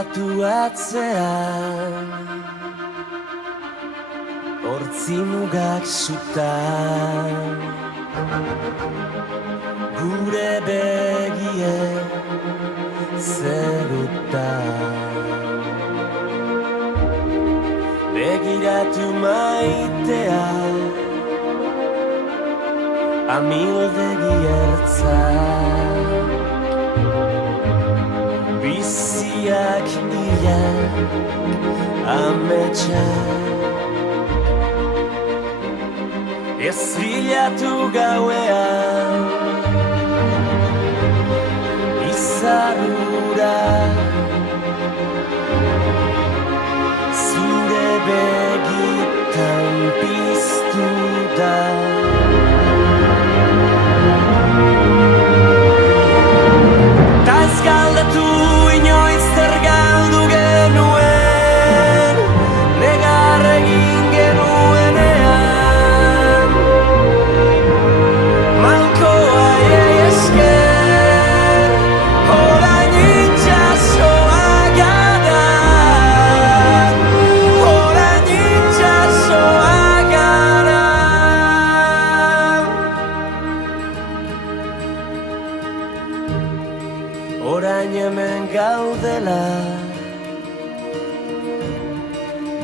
Begiratu atzean hortzi mugak sutan gure begie zerutan begiratu maitea amildegi ertzak biziak ia ametsak ez bilatu gauean izarrura zure begitan piztu da ta ez galdetu inoiz zer galdu genuen negar egin genuenean malkoa esker orain itxasoa gara orain itxasoa gara orain hemen gaudela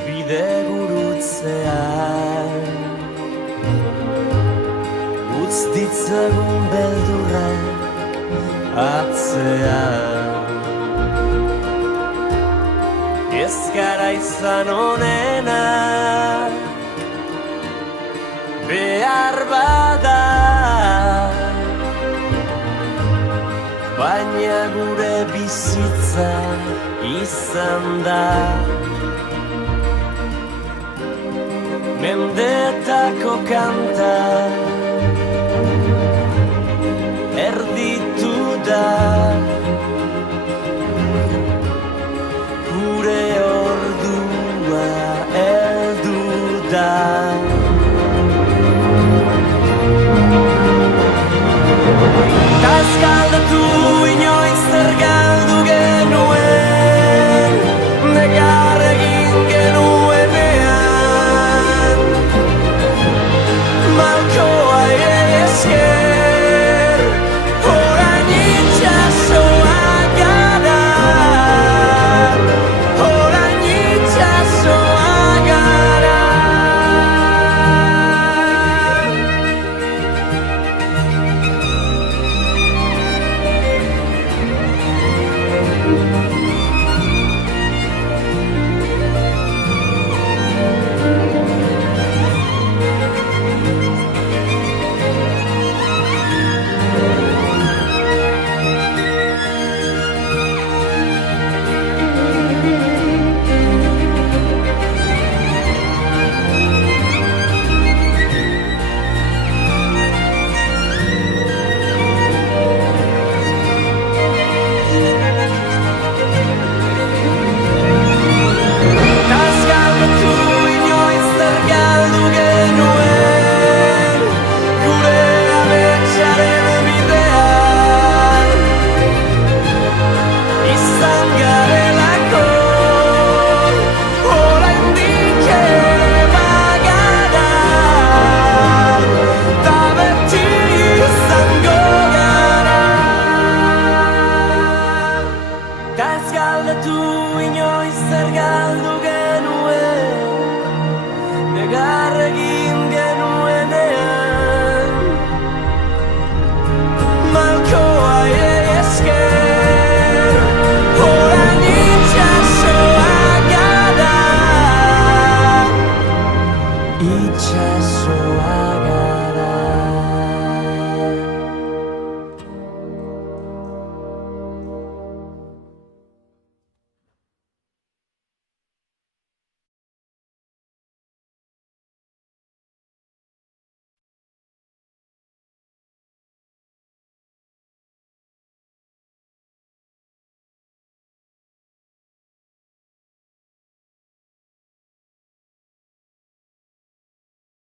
bide gurutzean utz ditzagun beldurrak atzean ez gara izan onenak behar bada baina gure bizitza izan da mendetako kanta erditu da gure ordua heldu da ta ez galdetu inoiz zer galdu genuen negar egin genuenean malkoa esker orain itxasoa gara orain itxasoa gara galdetu inoiz zer galdu genuen negar